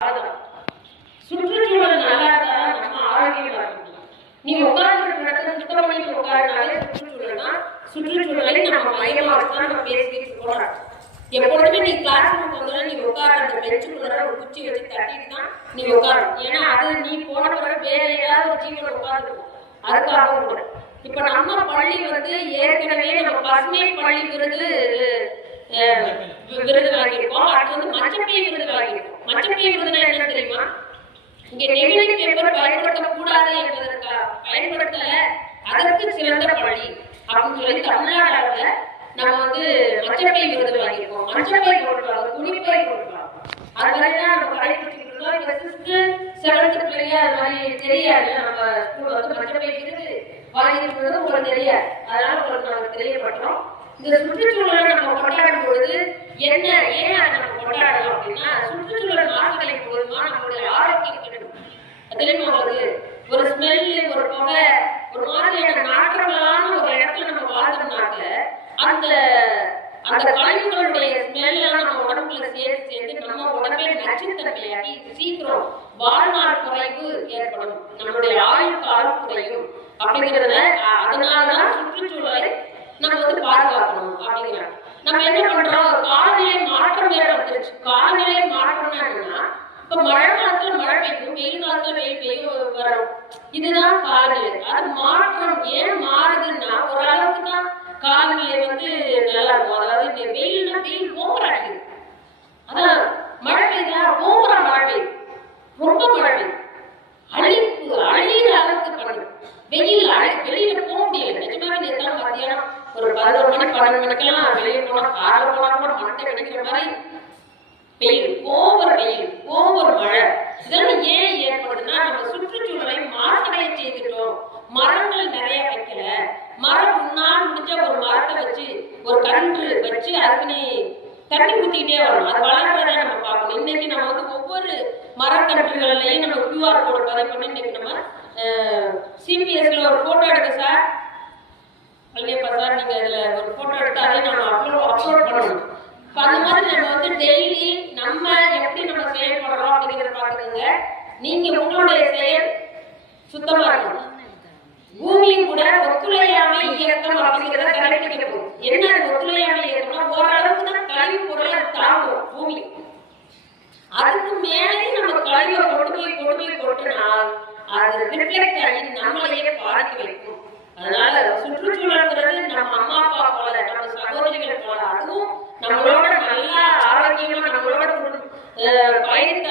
சுற்றுச்சூழல் நல்லா இருந்தா நம்ம ஆரோக்கியமா இருக்கும். நீ உட்கார்ந்து இடத்துல சுத்தம் பண்ணிட்டு உட்காருனாலே சுற்றுச்சூழலை நம்ம மையமா வச்சுதான் நம்ம பேசிட்டு போறோம். எப்பொழுதுமே நீ கிளாஸ் ரூம் வந்தோட நீ உட்கார அந்த பெஞ்சுக்குள்ள ஒரு குச்சி வச்சு தட்டிட்டு தான் நீ உட்காரும். ஏன்னா அது நீ போன பிறகு வேற ஏதாவது ஒரு ஜீவன் உட்காந்துருக்கும். அதுக்காக கூட இப்ப நம்ம பள்ளி ஏற்கனவே நம்ம பசுமை பள்ளி விருது வாங்கியிருக்கோம். அடுத்து மச்சப்பை விருது வாங்கியிருக்கோம். மச்சப்பை விருதுனா என்ன தெரியுமா? இங்க நெகிழி பேப்பர் பயன்படுத்தக்கூடாது என்பதற்காக பயன்படுத்தல, அதற்கு சிறந்த பள்ளி அப்படின்னு சொல்லி தமிழ்நாடு அளவுல நம்ம மச்சப்பை விருது வாங்கியிருக்கோம். மச்சப்பை கொடுக்கலாம், துணிப்பை கொடுக்கலாம். அது மாதிரிதான் நம்ம கடைபிடிச்சிட்டு இருந்தோம். இப்ப 6th 7th பிள்ளைங்க அது மாதிரி தெரியாது. நம்ம ஸ்கூல் மச்சப்பை விருது வாங்கியிருக்கிறது உங்களுக்கு தெரியாது. அதனால உங்களுக்கு நாங்கள் தெரியப்படுறோம். இந்த சுற்றுச்சூழலை நம்ம கொண்டாடும் பொழுது ஏன் நம்ம கொண்டாடணும் அப்படின்னா, சுற்றுச்சூழல் மாறுதலை போதுமா நம்மளுடைய ஆரோக்கியம் கிடைக்கும். அதுலயும் ஒரு ஸ்மெல்லு, ஒரு புகை, ஒரு மாதிரியான நாற்றங்களான ஒரு இடத்துல நம்ம வாழ்ந்தோம்னாக்க அந்த கழிவுகளுடைய ஸ்மெல் எல்லாம் நம்ம உடம்புல சேர்ந்து நம்ம உடம்பே நச்சுத்தன்மையாகி சீக்கிரம் வாழ்நாள் குறைவு ஏற்படும், நம்மளுடைய ஆயுள் காலம் குறையும் அப்படிங்கிறத. அதனாலதான் சுற்றுச்சூழலை நம்ம பாதுகாக்கணும் அப்படிங்கிறாங்க. நம்ம என்ன பண்றோம், காலநிலை மாற்றம் ஏற்பட்டுருச்சு. காலநிலை மாற்றம்னா என்னன்னா, இப்ப மழை காலத்துல மழை பெய்யும், வெயில் காலத்துல வெயில் பெய்யும் வரும். இதுதான் காலநிலை. அது மாற்றம் ஏன் மாறுதுன்னா, ஓரளவுக்கு தான் காலநிலை நல்லா இருக்கும். அதாவது வெயில்னா வெயில் ஓவரா அடிக்குது, அதான் மழை பெய்யுதா ஓவரா மழை பெய்யும், ரொம்ப மழை பெய்யும், அழியிற அளவுக்கு பண்ணும். வெளியில போக முடியல. நிஜமாவே நேரம் மத்தியானம் ஒரு 11 மணி 12 மணிக்கெல்லாம் வெளியே போனா, காரில் போனா கூட மட்டை கிடைக்கிற மாதிரி வெயில், ஓவர் மழை. இதெல்லாம் ஏன் ஏற்படுதுன்னா, நம்ம சுற்றுச்சூழலை மாசடைய செய்துட்டோம். மரங்கள் நிறைய வைக்கல. மரம் முன்னால் முடிஞ்ச ஒரு மரத்தை வச்சு ஒரு கன்று வச்சு அதுக்கு நீ தண்ணி ஊத்திக்கிட்டே வரணும். அது வளர்றத நம்ம பார்க்கணும். இன்னைக்கு நம்ம ஒவ்வொரு மரக்கன்றுகள்லையும் நம்ம QR கோடு பதிவு பண்ணி இன்னைக்கு நம்ம CPSல ஒரு போட்டோ எடுக்க சார், பள்ளியப்பா சார், நீங்க அதுல ஒரு போட்டோ எடுத்து அதை நம்ம அப்லோட் பண்ணணும். அந்த மாதிரி நம்ம டெய்லி நம்ம எப்படி நம்ம செயல்படுறோம் அப்படிங்கிறத பாக்குறீங்க. நீங்க உங்களுடைய செயல் சுத்தமா இருக்கணும். பூமியும் கூட ஒத்துழையாமை இயக்கம் அப்படிங்கிறத கடைபிடிக்க போகும். என்ன ஒத்துழையாமை இயக்கம்னா, ஓரளவுக்கு தான் கழிவு பொருளை தாங்கும் பூமி. அதுக்கு மேலே நம்ம கழிவை கொண்டு போய் கொட்டினால் அது ரிஃப்ளெக்ட் ஆகி நம்மளையே பாதிக்க வைக்கும். அதனால சுற்றுச்சூழல்ங்கிறது நம்ம அம்மா அப்பா போல, நம்ம சகோதரிகள் போல, அதுவும் நம்மளோட நல்லா ஆரோக்கியமா நம்மளோட பயணித்த